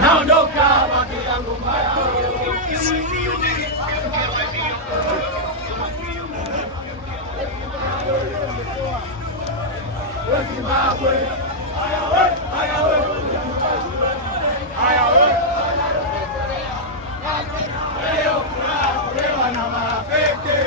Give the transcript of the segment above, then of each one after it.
Naondoka baki yangu mbaya. Zimbabwe. Leo furaha kulewa na marafiki.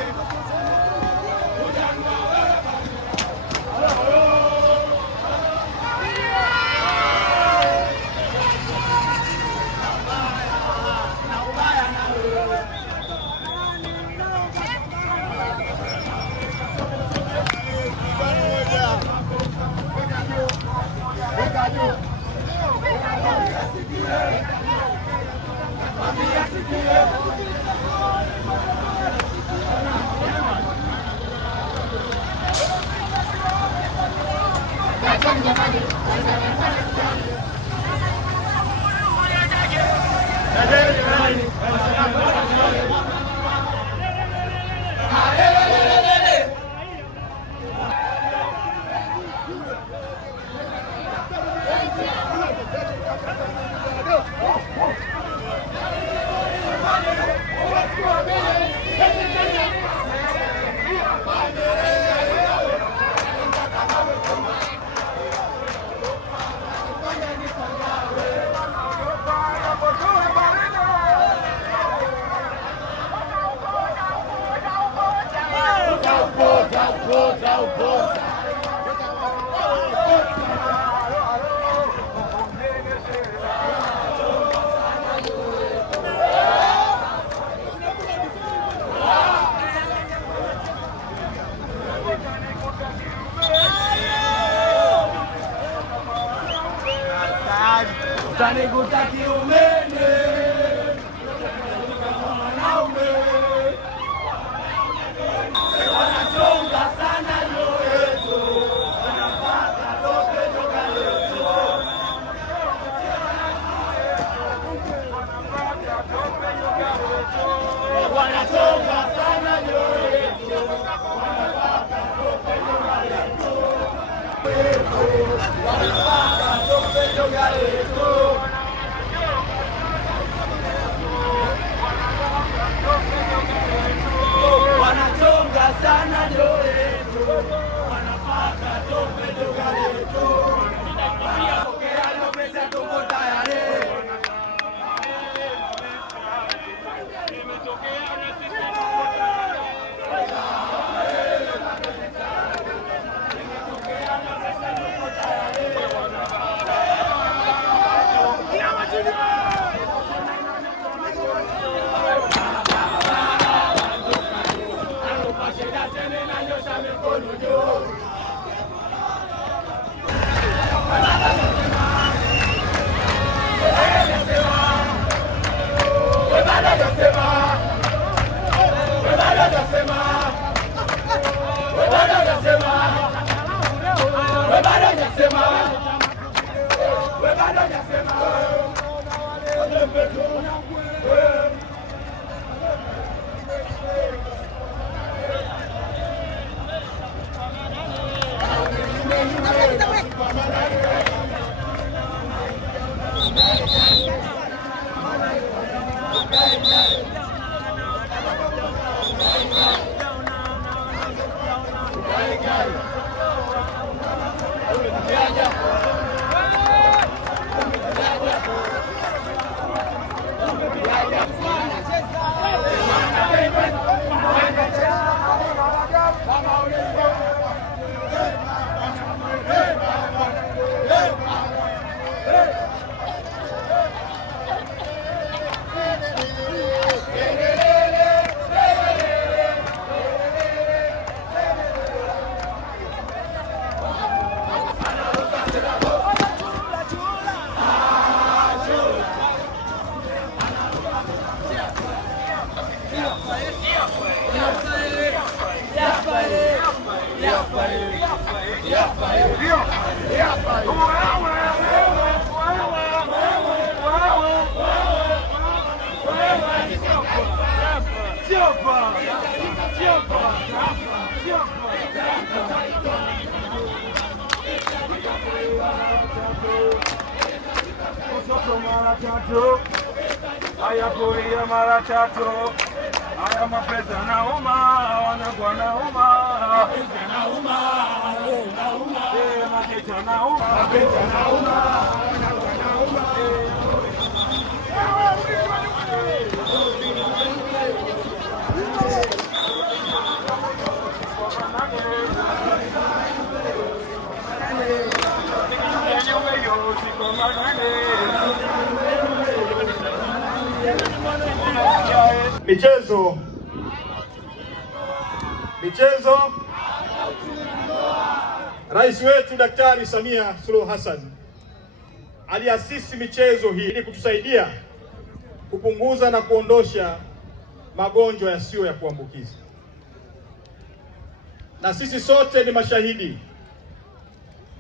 Utanikuta kiumene wanaume wanachonga sana nyoyo yetu, wanapaka tope toka letu, wanachonga sana nyoyo yetu, wanapaka tope toka letu, wanapaka tope toka letu. Wanachonga sana nyoyo yetu, wanapaka tope toka letu, wanapokea pesa tuko tayari. Watoto mara tatu, haya kulia mara tatu, haya mapenzi yanauma, wanakuwa nauma, mapenzi yanauma, mapenzi yanauma, mapenzi yanauma, wanakuwa nauma. Michezo. Rais wetu Daktari Samia Suluhu Hassan aliasisi michezo hii ili kutusaidia kupunguza na kuondosha magonjwa yasiyo ya kuambukiza, na sisi sote ni mashahidi.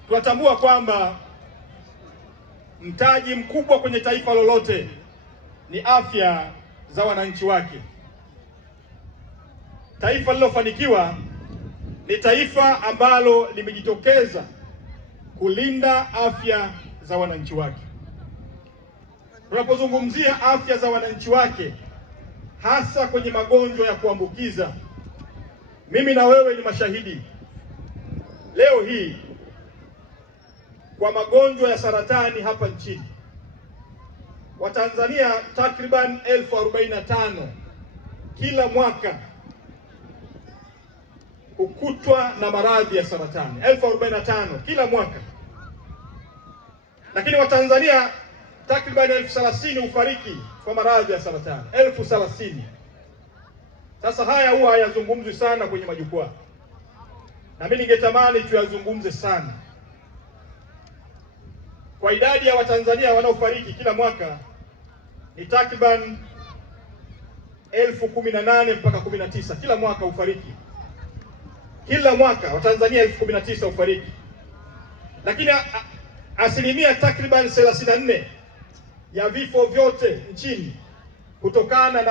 Tunatambua kwamba mtaji mkubwa kwenye taifa lolote ni afya za wananchi wake. Taifa lililofanikiwa ni taifa ambalo limejitokeza kulinda afya za wananchi wake. Tunapozungumzia afya za wananchi wake, hasa kwenye magonjwa ya kuambukiza, mimi na wewe ni mashahidi. Leo hii kwa magonjwa ya saratani hapa nchini, Watanzania takriban 45,000 kila mwaka hukutwa na maradhi ya saratani. 45,000 kila mwaka, lakini Watanzania takriban 30,000 hufariki kwa maradhi ya saratani. 30,000. Sasa haya huwa hayazungumzwi sana kwenye majukwaa, na mimi ningetamani tuyazungumze sana. Kwa idadi ya Watanzania wanaofariki kila mwaka ni takriban 18,000 mpaka 19,000 kila mwaka hufariki. Kila mwaka Watanzania 19,000 hufariki, lakini asilimia takriban 34 ya vifo vyote nchini kutokana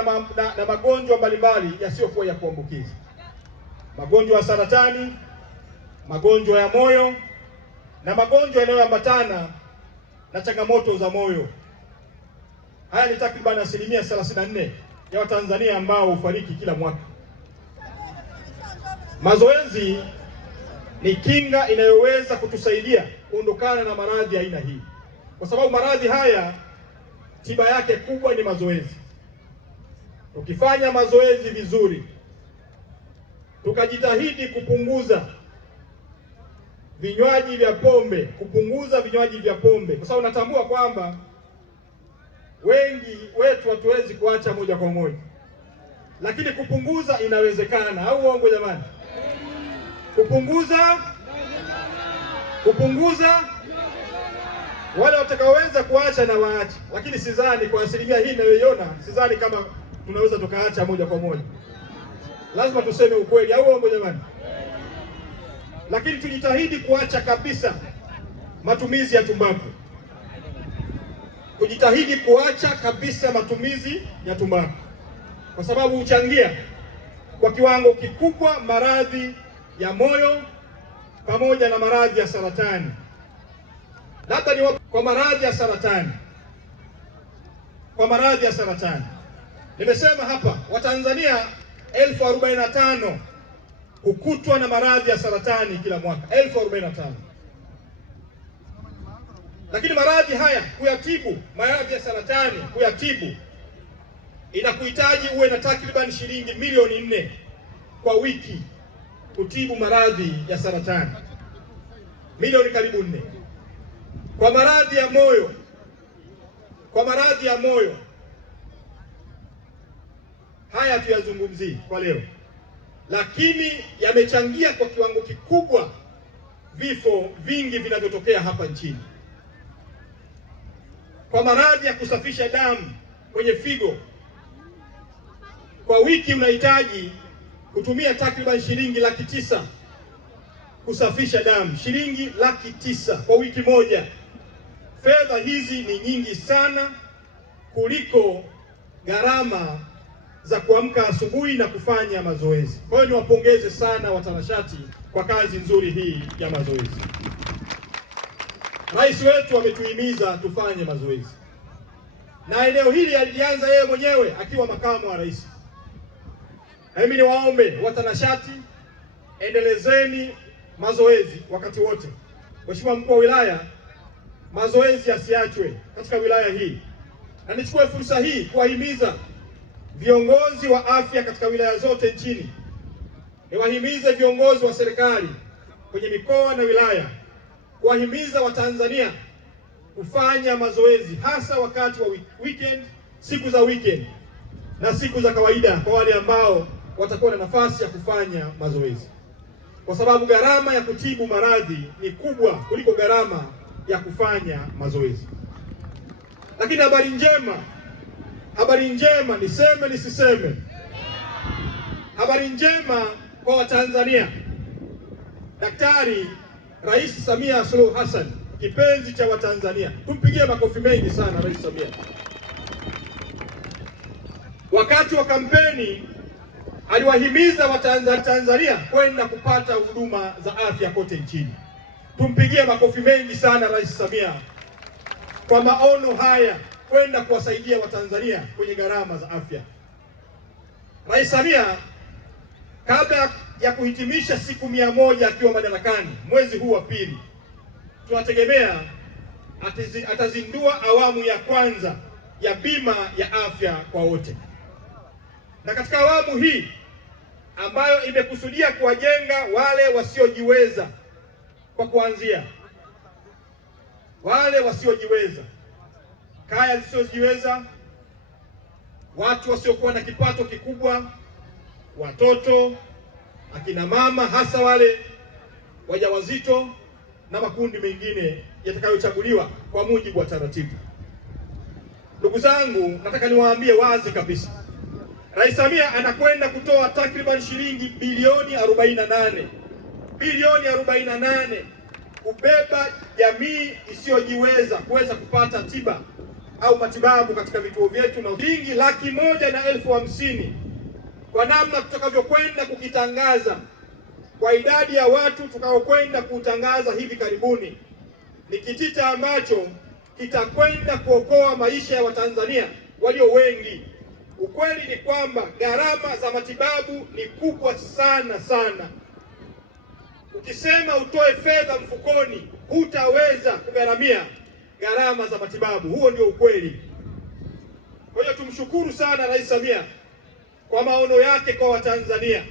na magonjwa mbalimbali yasiyokuwa ya kuambukiza: magonjwa ya saratani, magonjwa ya moyo na magonjwa yanayoambatana na changamoto za moyo. Haya ni takriban asilimia 34 ya Watanzania ambao hufariki kila mwaka. Mazoezi ni kinga inayoweza kutusaidia kuondokana na maradhi ya aina hii, kwa sababu maradhi haya tiba yake kubwa ni mazoezi. Tukifanya mazoezi vizuri, tukajitahidi kupunguza vinywaji vya pombe, kwa sababu natambua kwamba wengi wetu hatuwezi kuacha moja kwa moja, lakini kupunguza inawezekana, au uongo jamani? Kupunguza wale watakaoweza kuacha na waache, lakini sidhani kwa asilimia hii ninayoiona, sidhani kama tunaweza tukaacha moja kwa moja. Lazima tuseme ukweli, au uongo jamani? Lakini tujitahidi kuacha kabisa matumizi ya tumbaku. Kujitahidi kuacha kabisa matumizi ya tumbaku, kwa sababu huchangia kwa kiwango kikubwa maradhi ya moyo pamoja na maradhi ya saratani. Labda ni kwa maradhi ya saratani. Nimesema hapa Watanzania 45,000 hukutwa na maradhi ya saratani kila mwaka, 45,000. Lakini maradhi haya maradhi ya saratani kuyatibu inakuhitaji uwe na takriban shilingi milioni 4 kwa wiki kutibu maradhi ya saratani, milioni karibu 4. Kwa maradhi ya moyo haya tuyazungumzii kwa leo, lakini yamechangia kwa kiwango kikubwa vifo vingi vinavyotokea hapa nchini. Kwa maradhi ya kusafisha damu kwenye figo, kwa wiki unahitaji kutumia takriban shilingi 900,000 kusafisha damu, shilingi 900,000 kwa wiki moja. Fedha hizi ni nyingi sana kuliko gharama za kuamka asubuhi na kufanya mazoezi. Kwa hiyo niwapongeze sana watanashati kwa kazi nzuri hii ya mazoezi. Rais wetu ametuhimiza tufanye mazoezi. na eneo hili alianza yeye mwenyewe akiwa makamu wa rais. Na mimi niwaombe watanashati, endelezeni mazoezi wakati wote. Mheshimiwa Mkuu wa Wilaya, mazoezi yasiachwe katika wilaya hii, na nichukue fursa hii kuwahimiza viongozi wa afya katika wilaya zote nchini, niwahimize viongozi wa serikali kwenye mikoa na wilaya kuwahimiza Watanzania kufanya mazoezi, hasa wakati wa weekend, siku za weekend na siku za kawaida, kwa wale ambao watakuwa na nafasi ya kufanya mazoezi, kwa sababu gharama ya kutibu maradhi ni kubwa kuliko gharama ya kufanya mazoezi. Lakini habari njema, niseme nisiseme, habari njema kwa Watanzania, Daktari Rais Samia Suluhu Hassan, kipenzi cha Watanzania. Tumpigie makofi mengi sana Rais Samia. Wakati wa kampeni aliwahimiza Watanzania kwenda kupata huduma za afya kote nchini. Tumpigie makofi mengi sana Rais Samia kwa maono haya, kwenda kuwasaidia Watanzania kwenye gharama za afya. Rais Samia kabla ya kuhitimisha siku 100 akiwa madarakani mwezi huu wa pili, tunategemea atazindua awamu ya kwanza ya bima ya afya kwa wote. Na katika awamu hii ambayo imekusudia kuwajenga wale wasiojiweza, kwa kuanzia wale wasiojiweza, kaya zisizojiweza, watu wasiokuwa na kipato kikubwa, watoto, akina mama, hasa wale wajawazito na makundi mengine yatakayochaguliwa kwa mujibu wa taratibu. Ndugu zangu, nataka niwaambie wazi kabisa, Rais Samia anakwenda kutoa takriban shilingi bilioni 48 kubeba jamii isiyojiweza kuweza kupata tiba au matibabu katika vituo vyetu, na shilingi 1,150,000 kwa namna tutakavyokwenda kukitangaza kwa idadi ya watu tutakaokwenda kutangaza hivi karibuni. Ni kitita ambacho kitakwenda kuokoa maisha ya Watanzania walio wengi. Ukweli ni kwamba gharama za matibabu ni kubwa sana sana. Ukisema utoe fedha mfukoni, hutaweza kugharamia gharama za matibabu. Huo ndio ukweli. Kwa hiyo tumshukuru sana Rais Samia kwa maono yake kwa Watanzania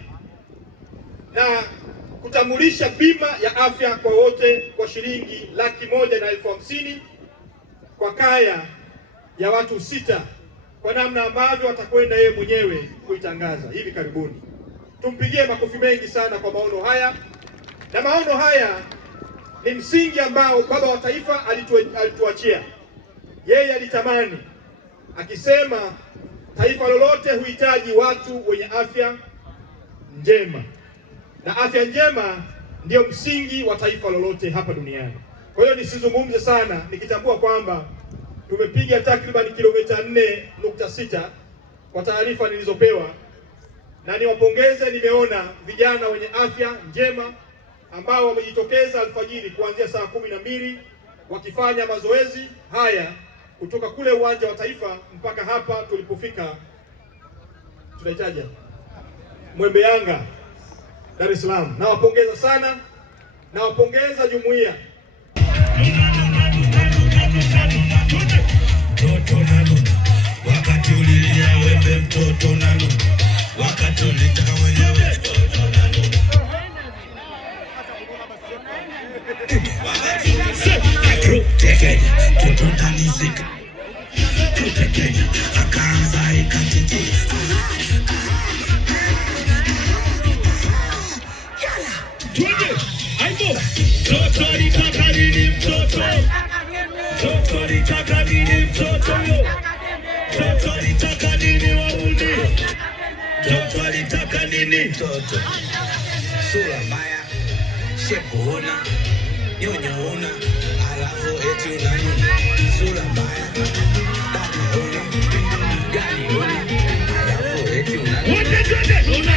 na kutambulisha bima ya afya kwa wote kwa shilingi 1,150,000 kwa kaya ya watu 6, kwa namna ambavyo atakwenda yeye mwenyewe kuitangaza hivi karibuni. Tumpigie makofi mengi sana kwa maono haya, na maono haya ni msingi ambao baba wa taifa alituachia. Yeye alitamani akisema, taifa lolote huhitaji watu wenye afya njema, na afya njema ndiyo msingi wa taifa lolote hapa duniani. Kwa hiyo nisizungumze sana, nikitambua kwamba tumepiga takriban kilomita 4.6 kwa taarifa nilizopewa, na niwapongeze. Nimeona vijana wenye afya njema ambao wamejitokeza alfajiri kuanzia saa 12 wakifanya mazoezi haya kutoka kule uwanja wa Taifa mpaka hapa tulipofika, tunaitaja Mwembe Yanga, Dar es Salaam. Nawapongeza sana, nawapongeza jumuiya. Mtoto nalo wakati ulilia wewe, mtoto nalo wakati ulitaka wewe, mtoto nalo tutanizika tutekenya akaanza ikatiti twende aibo mtoto alitaka nini, mtoto alitaka nini, mtoto alitaka nini, wauni mtoto alitaka nini, mtoto sura mbaya, shepu huna, nyonyo huna, alafu eti unanuna. Sura mbaya, dada huna, gari huna, alafu eti unanuna. Nuna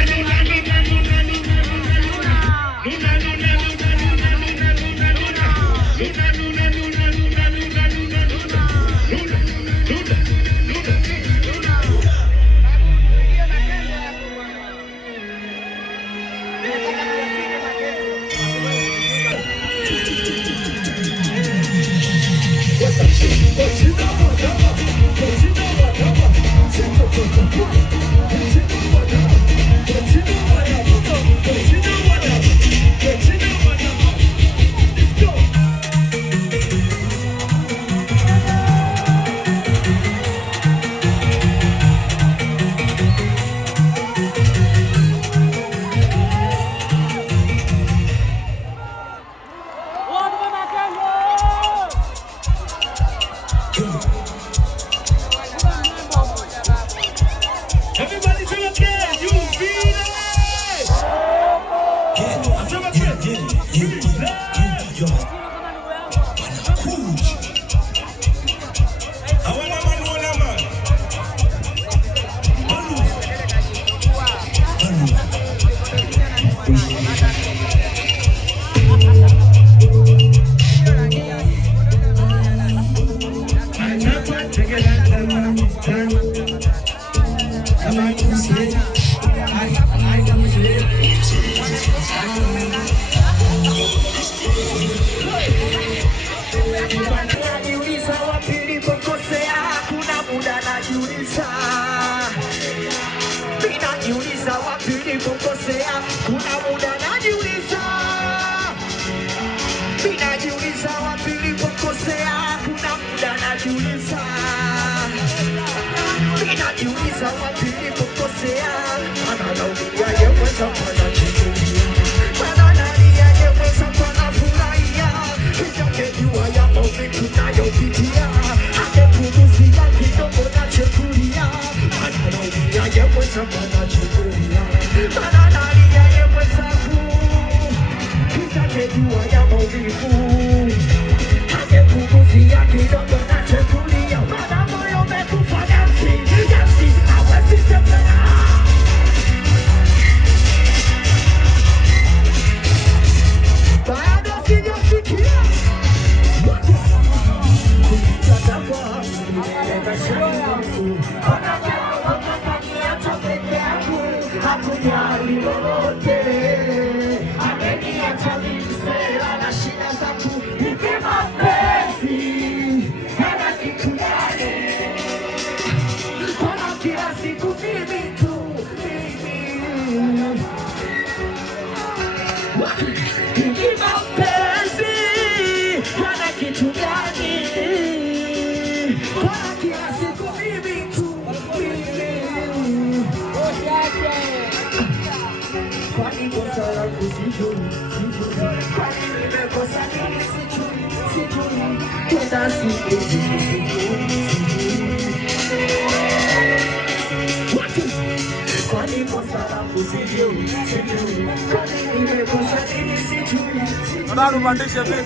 Baru pandisha vipi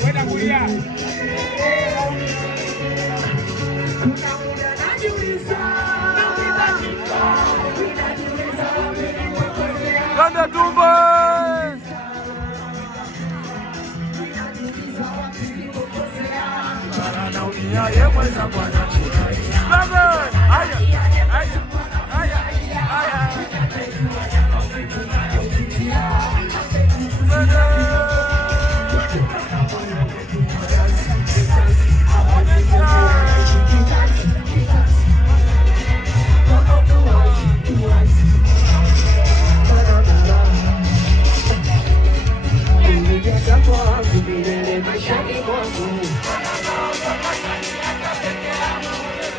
kwenda kulia. Kanda tumbo.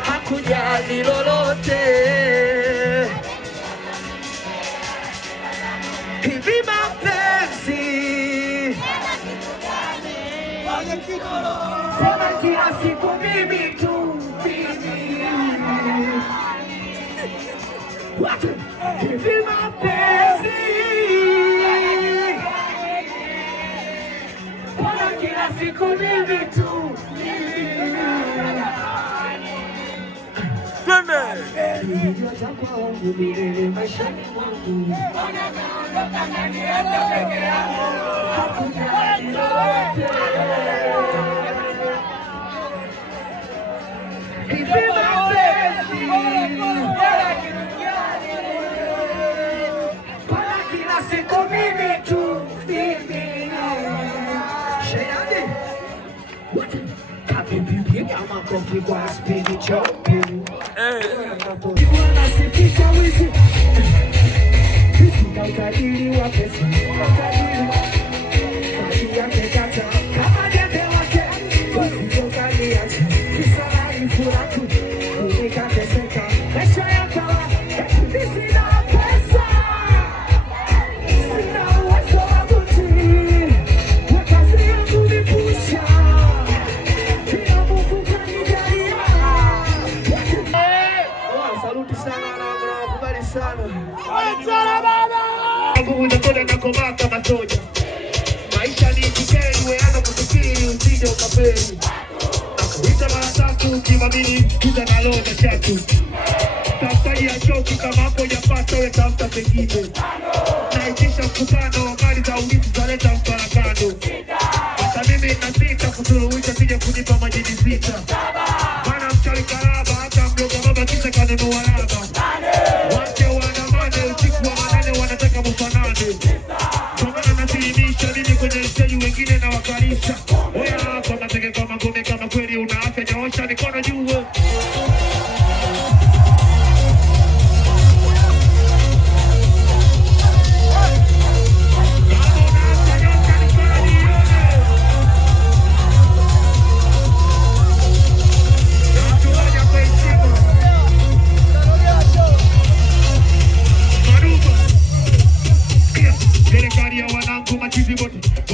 Hakujali lolote hivi mapenzi sema kila siku mimi tu hivi mapenzi sema kila siku mimi tu What? piga makofi kwa spidi chopu. Wanasifisha wizi na utajiri wa pesa, utajiri maji yake kata kama debe wake, usitokaniacha kisa laifu laku unikateseka maisha yakawa sina pesa, sina uwezo wa kutii wakazi yangu nipusha kila Mungu kanijalia. Saluti sana na nakubali sana nguvu za koda na komaa kama soja. Maisha ni kikeni, weanza kufikiri usije ukapeli. Nakuita mara tatu ukimamini kuza na loja chatu. Tafutaji ya shoki kama hapo hujapata we tafuta pengine. Naitisha mkutano mali za ulisi zaleta mfarakano. Hata mimi nasita kusuluhisha sije kunipa majini sita. Mana mchari karaba hata mloga mama kisa kanunua laba. Wache wanamane usiku wa manane wanataka mfanane. Somana nasilimisha mimi kwenye stage wengine na wakalisha. Oya hapa mateke kama ngome kama kweli una afya nyoosha mikono juu.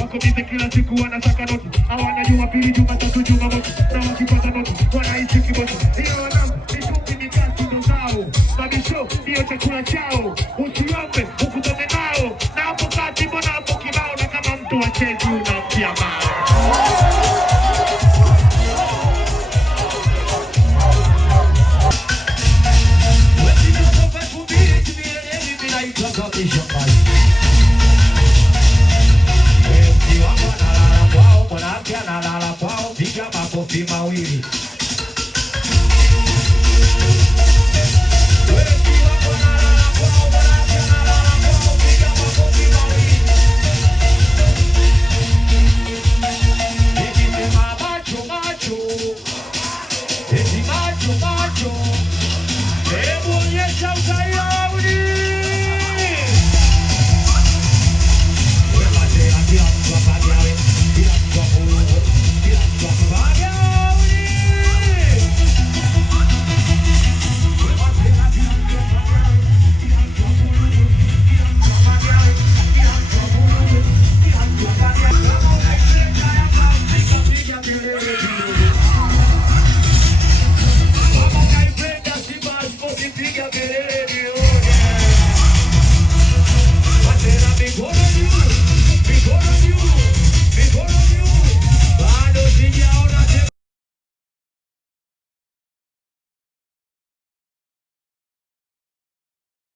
Wako bize kila siku wanasaka noti. Hawana Jumapili, Jumatatu, Jumamosi. Na wakipata noti wanaishi kiboti. Hiyo wanangu mitungi mikasi ndo zao. Mabisho ndiyo chakula chao. Usiombe ukutane nao. Na hapo kati mbona hapo kibao. Na kama mtu wachezi unamtia mao. Analala kwao, piga makofi mawili.